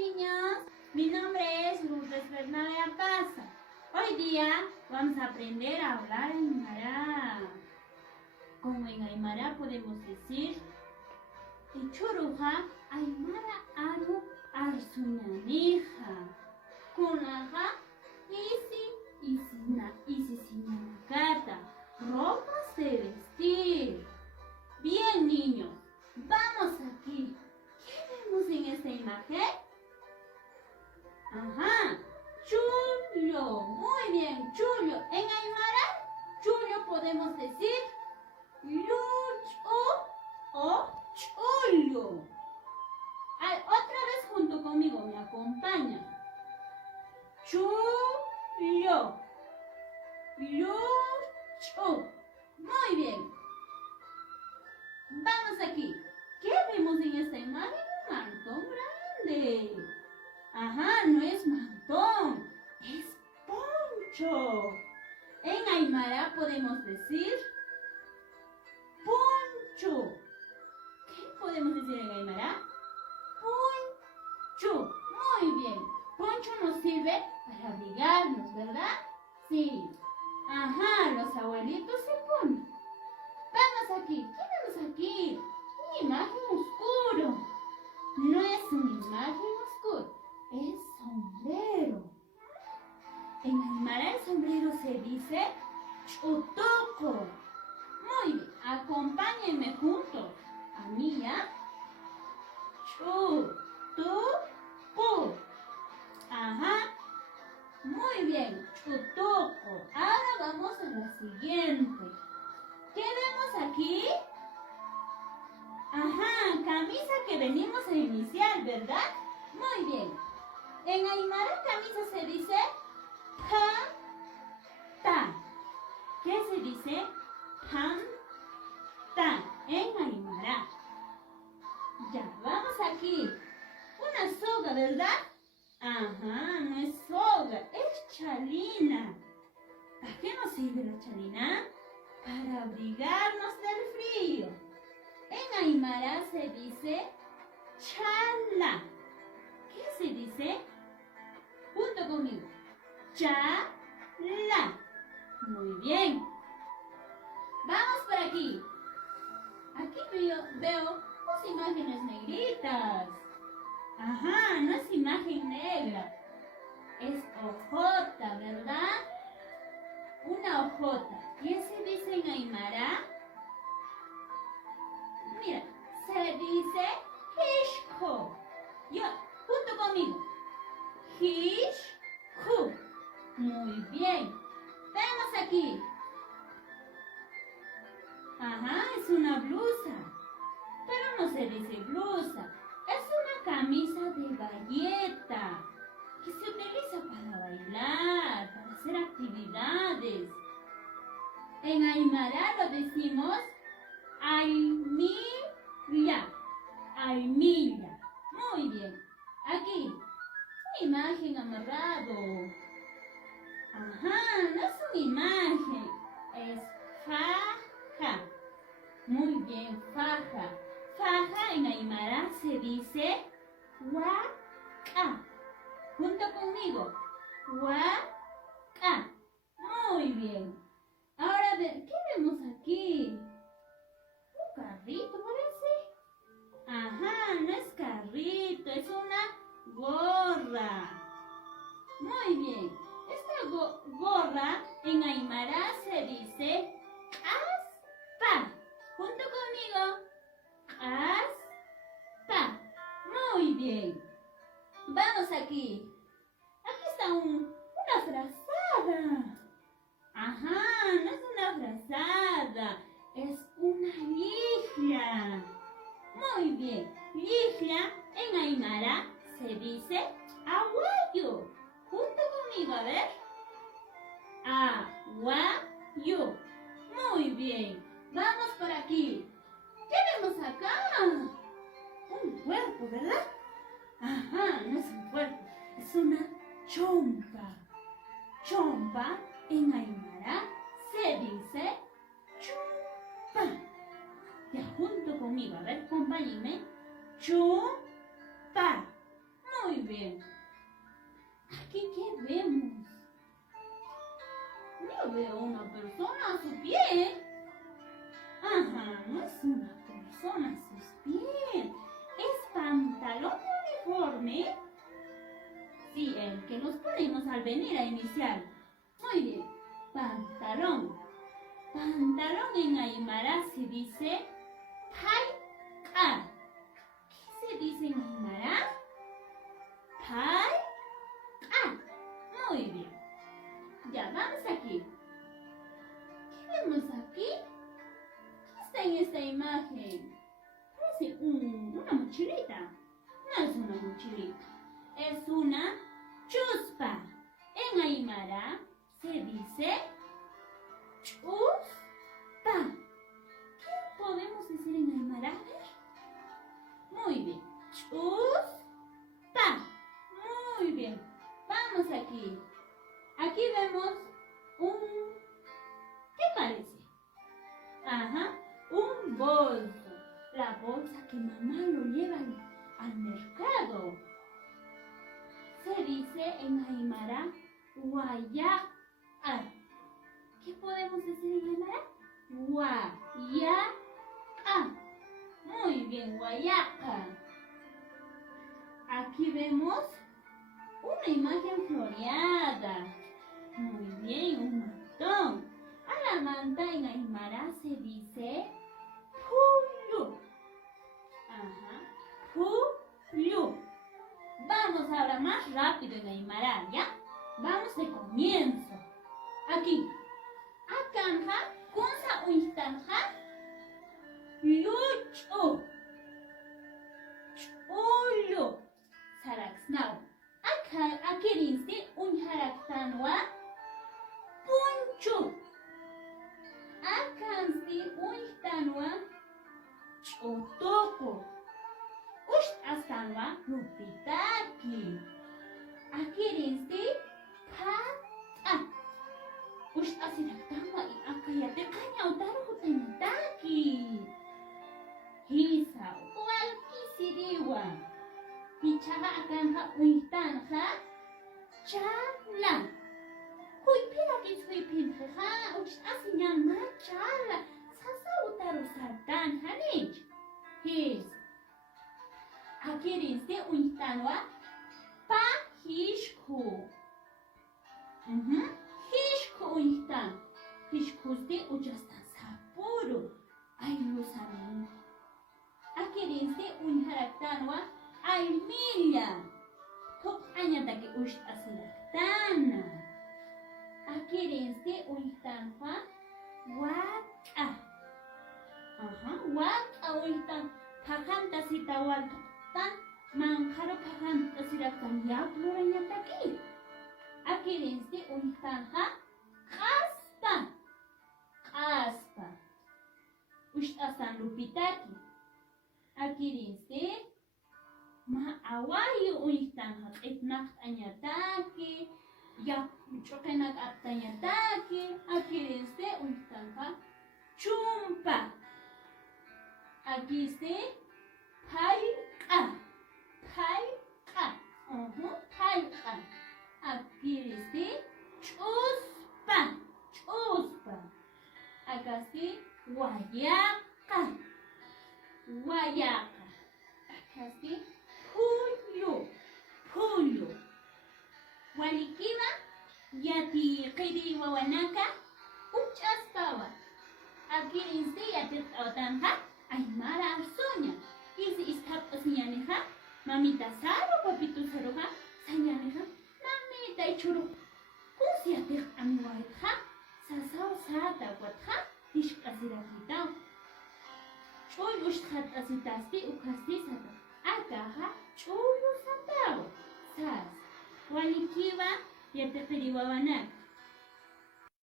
niños, mi nombre es Lourdes Bernabé Acaza. Hoy día vamos a aprender a hablar aymara. Como en aymara podemos decir Ichuruja aymara aru arsuñanija. Kunaja isi sinanakata. Ropas de vestir. Bien, niños, vamos aquí. ¿Qué vemos en esta imagen? Ajá, chullo. Muy bien, chullo. En aymara, chullo podemos decir lucho o chullo. Otra vez junto conmigo, me acompañan. Chullo. Lucho. Muy bien. Vamos aquí. ¿Qué vemos en esta imagen? Un mantón grande. Ajá, no es mantón, es poncho. En aymara podemos decir poncho. ¿Qué podemos decir en aymara? Poncho. Muy bien. Poncho nos sirve para abrigarnos, ¿verdad? Sí. Ajá, los abuelitos se ponen. Vamos aquí. ¿Qué vemos aquí? Una imagen oscuro. No es una imagen oscura, es sombrero. En aymara el sombrero se dice chotoco. Muy bien, acompáñenme juntos. A mí ya. Chotoco. Ajá. Muy bien, chotoco. Ahora vamos a la siguiente. ¿Qué vemos aquí? Ajá, camisa que venimos a iniciar, ¿verdad? Muy bien. En aymara camisa se dice panta. ¿Qué se dice? Panta. En aymara. Ya, vamos aquí. Una soga, ¿verdad? Ajá, no es soga, es chalina. ¿Para qué nos sirve la chalina? Para abrigarnos del frío. En aymara se dice chala. ¿Qué se dice? Junto conmigo. Chala. Muy bien. Vamos por aquí. Aquí veo dos imágenes negritas. Ajá, no es imagen negra. Es hojota, ¿verdad? Una hojota. ¿Qué se dice en aymara? Mira, se dice hishko. Yo, junto conmigo. Hishko. Muy bien. Vemos aquí. Ajá, es una blusa. Pero no se dice blusa. Es una camisa de bayeta que se utiliza para bailar, para hacer actividades. En aymara lo decimos aymilla. Aymilla. Muy bien. Aquí, una imagen amarrado. Ajá, no es una imagen, es faja. Muy bien, faja. Faja en aymara se dice huaca. Junto conmigo. Huaca. Muy bien. Ahora, ¿qué vemos aquí? Un carrito parece. Ajá, no es carrito, es una gorra. Muy bien. Esta gorra en aymara se dice aspa. Junto conmigo. Aspa. Muy bien. Vamos aquí. Aquí está una frazada. Ajá, no es una frazada, es una ligia. Muy bien. Ligia en aymara se dice aguayo. Junto conmigo, a ver. Aguayo. Muy bien. Vamos por aquí. ¿Qué vemos acá? Un cuerpo, ¿verdad? Ajá, no es un cuerpo, es una chompa. Chompa en aymara se dice chumpa. Ya junto conmigo, a ver, acompáñenme. Chumpa. Muy Muy bien. ¿Aquí qué vemos? Yo veo una persona a su pie. Ajá, no es una persona a sus pies. ¿Es pantalón de uniforme? Sí, el que nos ponemos al venir a iniciar. Muy bien, pantalón. Pantalón en Aymara se dice paika. ¿Qué se dice en Aymara? Paika. Muy bien. Ya, vamos aquí. ¿Qué vemos aquí? ¿Qué está en esta imagen? Parece una mochilita. No es una mochilita. Es una chuspa. En Aymara se dice chuspa. ¿Qué podemos decir en Aymara? Muy bien. Chuspa. Muy bien. Vamos aquí. Aquí vemos ¿qué parece? Ajá, un bolso. La bolsa que mamá lo lleva al mercado. Se dice en Aymara guayaca. ¿Qué podemos decir en Aymara? Guayaca. Muy bien, guayaca. Aquí vemos una imagen floreada. Muy bien, un mantón. A la manta en Aymara se dice pulu. Ajá, pulu. Vamos ahora más rápido en Aymara, ¿ya? Vamos de comienzo. Aquí. Akanja, kunsa uistanja, luchu. Chulu. Saraxnau. Aquí dice un haraktanwa punchu. Akansi uishtanwa chotoko. Ush astanwa lupitaki. Aquí dice pata. Ush asiraktanwa y akayate kanya utaru hutenitaki. Hisa walkisiriwa. Pichaga akanja uistanja chala. Huy pira kis huy pinja. Ush asinyama chala. Sasa utaru sartan hanich. His. Aquí dice uistanwa pahishku. Hishku uistan. Hishkusti uchastan sapuru. Ay lusamu. Aquí dice unharaktanwa Aymilla. Tok añataki ush asilaktana. Aquí dice uistanwa waka. Ajá, waka uistan. Pajanta sitawal tan manjaro pajanta siraktan ya plurañataki. Aquí dice uistanja caspa. Caspa. Ush asan lupitaki. Aquí dice ma awayu uistanja itnacht añataki. Ya chokenak aptañataki. Aquí dice uistanja chumpa. Aquí dice paika. Paika. Paika. Aquí dice chuspa. Chuspa. Acá sí guayaca. Guayaca. Acá sí pulu. Pulu. Walikiba yati qiri wawanaka uchastawa. Aquí dice yati otanja. Aymara arsoña. Isi istap asiñaneja. Mamita saro, papito saroja. Sañaneja. Mamita ichuru. Kusiatek amiwaitja. Sasao sata watja. Tishkasirakitao. Choy ushthat asitasti ukasti sata. Akaja chulu satao. Sas. Walikiba yatekiriwabanak.